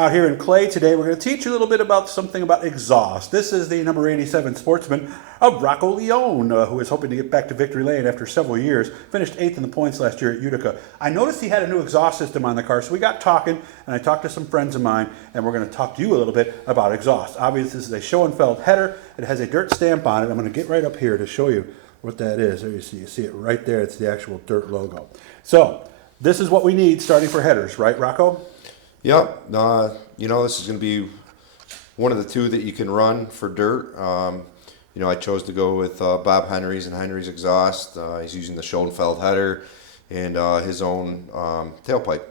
out here in Clay today. We're going to teach you a little bit about something about exhaust. This is the number 87 Sportsman of Rocco Leone, who is hoping to get back to victory lane after several years. Finished 8th in the points last year at Utica. I noticed he had a new exhaust system on the car, so we got talking, and I talked to some friends of mine, and we're going to talk to you a little bit about exhaust. Obviously, this is a Schoenfeld header. It has a dirt stamp on it. I'm going to get right up here to show you what that is. There you see it right there. It's the actual dirt logo. So this is what we need starting for headers, right, Rocco? Yep. This is going to be one of the two that you can run for dirt. I chose to go with Bob Henry's and Henry's exhaust. He's using the Schoenfeld header and his own tailpipe.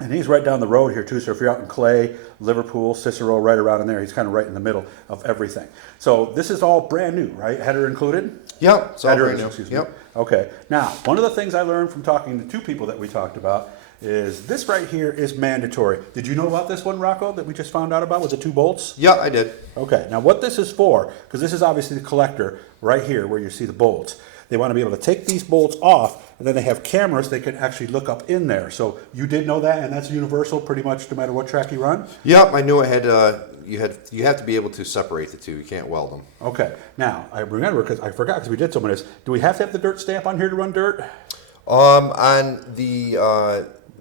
And he's right down the road here too, so if you're out in Clay, Liverpool, Cicero, right around in there, he's kind of right in the middle of everything. So this is all brand new, right? Header included? Yep, it's all Header, brand new. excuse me. Yep. Okay, now, one of the things I learned from talking to two people that we talked about is this right here is mandatory. Did you know about this one, Rocco, that we just found out about with the 2 bolts? Yeah, I did. Okay, now what this is for, because this is obviously the collector right here where you see the bolts. They want to be able to take these bolts off, and then they have cameras they can actually look up in there. So you did know that, and that's universal pretty much no matter what track you run? Yep, I knew it had, you have to be able to separate the two. You can't weld them. Okay, now I remember because I forgot because we did so many of this. Do we have to have the dirt stamp on here to run dirt? On the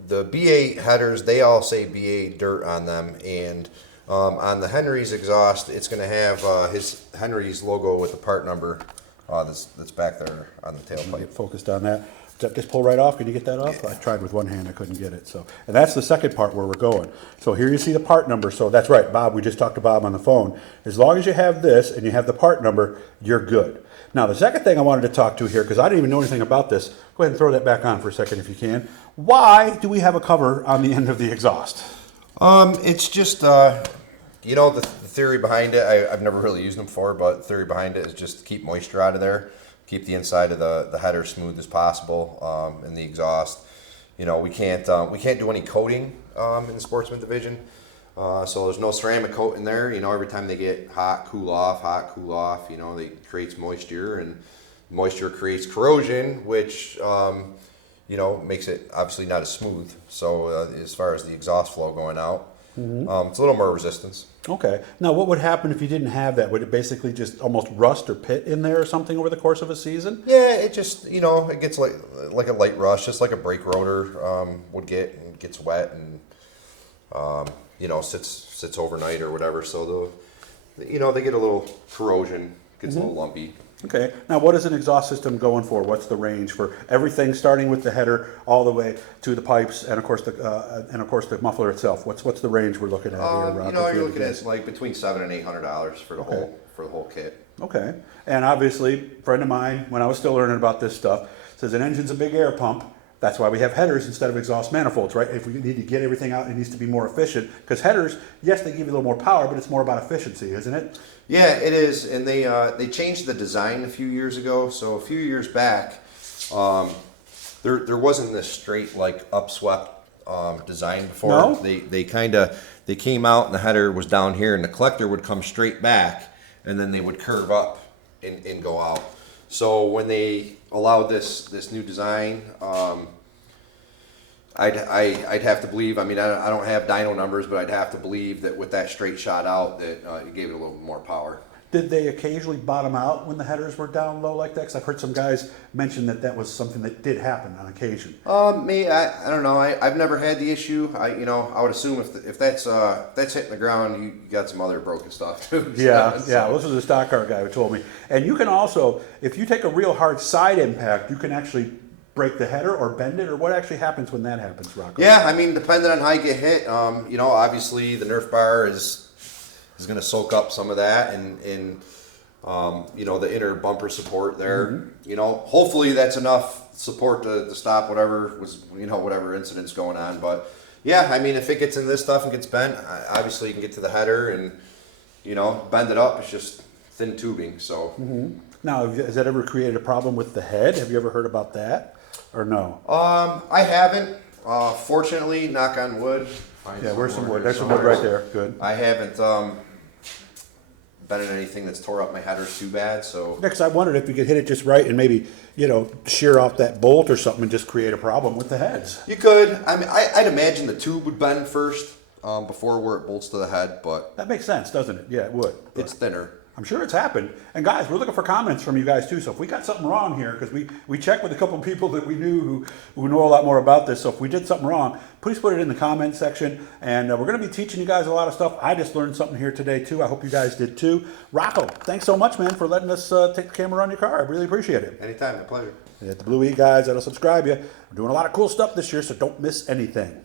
B8 headers, they all say B8 dirt on them, and on the Henry's exhaust, it's going to have his Henry's logo with the part number that's back there on the tailpipe. Get focused on that. Does that just pull right off? Can you get that off? Yeah. I tried with one hand, I couldn't get it. So, and that's the second part where we're going. So here you see the part number. So that's right, Bob. We just talked to Bob on the phone. As long as you have this and you have the part number, you're good. Now the second thing I wanted to talk to here, because I didn't even know anything about this. Go ahead and throw that back on for a second if you can. Why do we have a cover on the end of the exhaust? It's just the theory behind it. I've never really used them before, but the theory behind it is just to keep moisture out of there. Keep the inside of the header smooth as possible in the exhaust. We can't do any coating in the Sportsman division, so there's no ceramic coat in there. Every time they get hot, cool off. It creates moisture, and moisture creates corrosion, which makes it obviously not as smooth. So as far as the exhaust flow going out, it's a little more resistance. Okay. Now, what would happen if you didn't have that? Would it basically just almost rust or pit in there or something over the course of a season? Yeah, it just, it gets like a light rust, just like a brake rotor would get, and gets wet and, sits overnight or whatever. So, they get a little corrosion, gets a little lumpy. Okay. Now, what is an exhaust system going for? What's the range for everything, starting with the header all the way to the pipes, and of course the muffler itself? What's the range we're looking at here? You're looking at like between $700 and $800 for the whole kit. Okay. And obviously, a friend of mine, when I was still learning about this stuff, says an engine's a big air pump. That's why we have headers instead of exhaust manifolds, right? If we need to get everything out, it needs to be more efficient. Because headers, yes, they give you a little more power, but it's more about efficiency, isn't it? Yeah, it is. And they changed the design a few years ago. So a few years back, there wasn't this straight upswept design before. No? They came out and the header was down here, and the collector would come straight back, and then they would curve up and go out. So when they allowed this new design, I'd have to believe. I mean, I don't have dyno numbers, but I'd have to believe that with that straight shot out, that it gave it a little more power. Did they occasionally bottom out when the headers were down low like that? Because I've heard some guys mention that was something that did happen on occasion. I don't know. I've never had the issue. I would assume if that's hitting the ground, you got some other broken stuff too. Yeah. This was a stock car guy who told me. And you can also, if you take a real hard side impact, you can actually break the header or bend it, or what actually happens when that happens, Rocco? Yeah, I mean, depending on how you get hit, obviously the Nerf bar is going to soak up some of that, and the inner bumper support there. Hopefully that's enough support to stop whatever incident's going on. But yeah, I mean, if it gets in this stuff and gets bent, obviously you can get to the header and bend it up. It's just thin tubing. So now, has that ever created a problem with the head? Have you ever heard about that, or no? I haven't. Fortunately, knock on wood. Yeah, where's some wood? There's some wood right there. Good. I haven't been in anything that's tore up my headers too bad. So next, I wondered if you could hit it just right and maybe shear off that bolt or something and just create a problem with the heads. You could. I mean, I'd imagine the tube would bend first. before where it bolts to the head, but That makes sense, doesn't it? Yeah, it would. it's thinner. I'm sure it's happened. And guys, we're looking for comments from you guys too. So if we got something wrong here, because we checked with a couple of people that we knew who know a lot more about this. So if we did something wrong, please put it in the comment section. And we're going to be teaching you guys a lot of stuff. I just learned something here today too. I hope you guys did too. Rocco, thanks so much, man, for letting us take the camera on your car. I really appreciate it. Anytime, a pleasure. Hit the blue E, guys. That'll subscribe you. We're doing a lot of cool stuff this year, so don't miss anything.